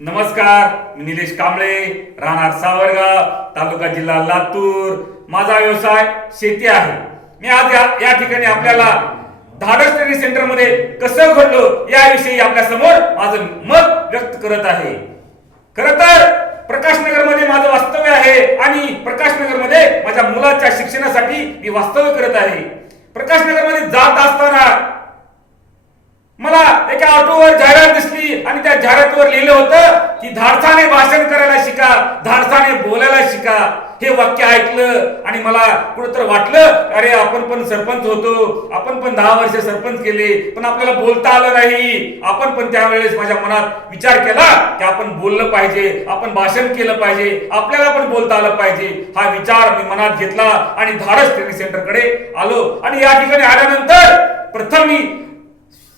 नमस्कार मी निलेश कांबळे राहणार सावरगाव तालुका जिल्हा लातूर. माझा व्यवसाय शेती आहे. मी आज या या ठिकाणी आपल्याला धाडस ट्रेनिंग सेंटरमध्ये कसं घडलो याविषयी आपल्यासमोर माझं मत व्यक्त करत आहे. खर तर प्रकाशनगरमध्ये माझं वास्तव्य आहे आणि प्रकाशनगरमध्ये माझ्या मुलाच्या शिक्षणासाठी मी वास्तव्य करत आहे. प्रकाशनगरमध्ये जात असताना मला एका ऑटोवर जाहिरात त्या जाहिरातीवर लिहिलं होतं की धाडसाने भाषण करायला शिका धाडसाने बोलायला शिका. हे वाक्य ऐकलं आणि मला कुठंतर वाटलं अरे आपण पण सरपंच होतो आपण पण दहा वर्ष सरपंच केले पण आपल्याला बोलता आलं नाही. आपण पण त्यावेळेस माझ्या मनात विचार केला की आपण बोललं पाहिजे आपण भाषण केलं पाहिजे आपल्याला पण बोलता आलं पाहिजे. हा विचार मी मनात घेतला आणि धाडस ट्रेनिंग सेंटरकडे आलो. आणि या ठिकाणी आल्यानंतर प्रथम मी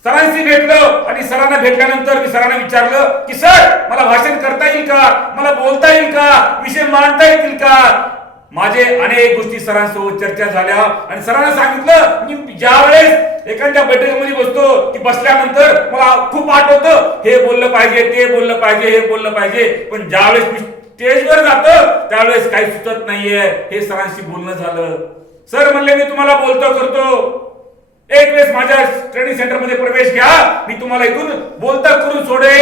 सरांशी भेटलं आणि सरांना भेटल्यानंतर मी सरांना विचारलं की सर मला भाषण करता येईल का? मला बोलता येईल का? विषय मांडता येतील का? माझे अनेक गोष्टी सरांसोबत चर्चा झाल्या आणि सरांना सांगितलं मी ज्यावेळेस एखाद्या बैठकीमध्ये बसतो की बसल्यानंतर मला खूप आठवतं हे बोललं पाहिजे ते बोललं पाहिजे हे बोललं पाहिजे. पण ज्यावेळेस मी स्टेजवर जातं त्यावेळेस काही सुचत नाहीये. हे सरांशी बोलणं झालं. सर म्हणले मी तुम्हाला बोलतो करतो. एक वेळेस माझ्या ट्रेनिंग सेंटरमध्ये प्रवेश घ्या. मी तुम्हाला इथून बोलता करून सोडे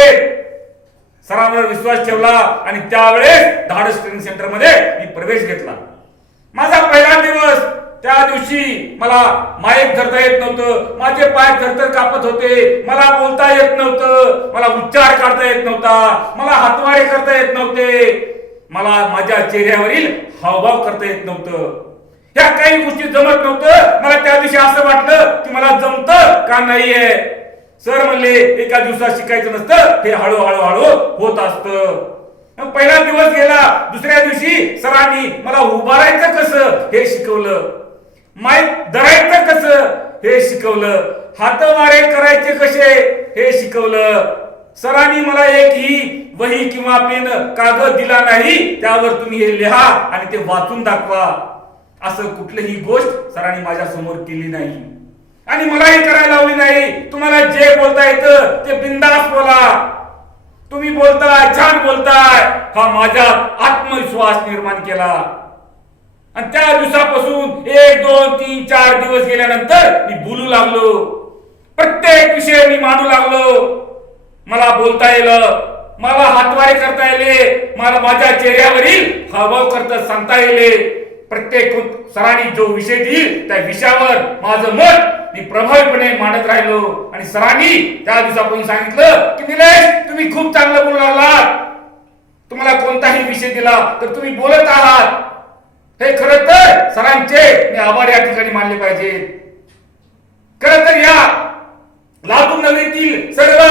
सरांवर विश्वास ठेवला आणि त्यावेळेस धाडस ट्रेनिंग सेंटरमध्ये मी प्रवेश घेतला. माझा पहिला दिवस त्या दिवशी मला माईक धरता येत नव्हतं. माझे पाय थरथर कापत होते. मला बोलता येत नव्हतं. मला उच्चार काढता येत नव्हता. मला हातवारे करता येत नव्हते. मला माझ्या चेहऱ्यावरील हावभाव करता येत नव्हतं. ह्या काही गोष्टी जमत नव्हतं. मला त्या दिवशी असं वाटलं मला जमत का नाहीये? सर म्हणले एका दिवसात शिकायचं नसतं. हे हळूहळू हळू होत असतं. पहिला दिवस गेला. दुसऱ्या दिवशी सरांनी मला उभारायचं कसं? हे शिकवलं. माईक धरायचं कसं? हे शिकवलं. हातवारे करायचे कसे? हे शिकवलं. सरांनी मला एक ही वही किंवा पेन कागद दिला नाही. त्यावर तुम्ही हे लिहा आणि ते वाचून दाखवा. असं कुठलीही गोष्ट सरांनी माझ्यासमोर केली नाही. आणि मलाही करायला लावली नाही. तुम्हाला जे बोलता येतं ते बिंदास बोला. तुम्ही बोलताय छान बोलताय. हा माझा आत्मविश्वास निर्माण केला. आणि त्या दिवसापासून एक दोन तीन चार दिवस गेल्यानंतर मी बोलू लागलो. प्रत्येक विषय मी मांडू लागलो. मला बोलता येलं. मला हातवारे करता येले. मला माझ्या चेहऱ्यावरील हावभाव करता सांगता येले. प्रत्येक सरांनी जो विषय देईल त्या विषयावर माझं मत मी प्रभावीपणे मांडत राहिलो. आणि सरांनी त्या दिवसापासून सांगितलं की निलेश तुम्ही खूप चांगलं बोलू लागलात. तुम्हाला कोणताही विषय दिला तर तुम्ही बोलत आहात. हे खरं तर सरांचे मी आभार या ठिकाणी मानले पाहिजे. खरं तर या लातूर नगरीतील सर्व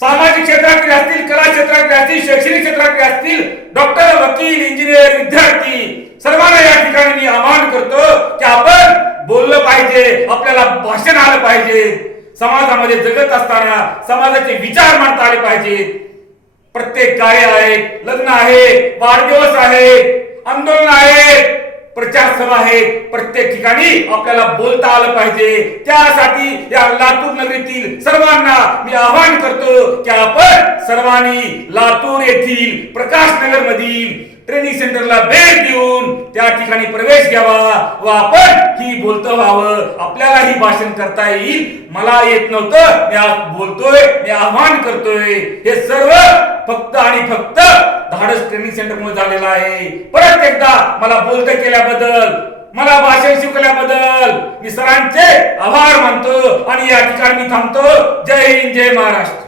सामाजिक क्षेत्रातील असतील कला क्षेत्रातील असतील शैक्षणिक क्षेत्रातील असतील डॉक्टर वकील इंजिनियर विद्यार्थी सर्वांना या ठिकाणी मी आवाहन करतो की आपण बोललं पाहिजे आपल्याला भाषण आलं पाहिजे समाजामध्ये जगत असताना समाजाचे विचार मांडता आले पाहिजेत प्रत्येक कार्य आहे लग्न आहे वाढदिवस आहे आंदोलन आहे प्रचार सभा आहे. प्रत्येक ठिकाणी आपल्याला बोलता आलं पाहिजे. त्यासाठी या लातूर नगरीतील सर्वांना मी आवाहन करतो की आपण सर्वांनी लातूर येथील प्रकाश नगर मधील ट्रेनिंग सेंटरला भेट देऊन त्या ठिकाणी प्रवेश घ्यावा व आपण ही बोलतो व्हावं. आपल्यालाही भाषण करता येईल. मला येत नव्हतं. मी आज बोलतोय. मी आव्हान करतोय. हे सर्व फक्त आणि फक्त धाडस ट्रेनिंग सेंटर मुळे झालेलं आहे. परत एकदा मला बोलतं केल्याबद्दल मला भाषण शिकल्याबद्दल मी सरांचे आभार मानतो आणि या ठिकाणी मी थांबतो. जय हिंद जय महाराष्ट्र.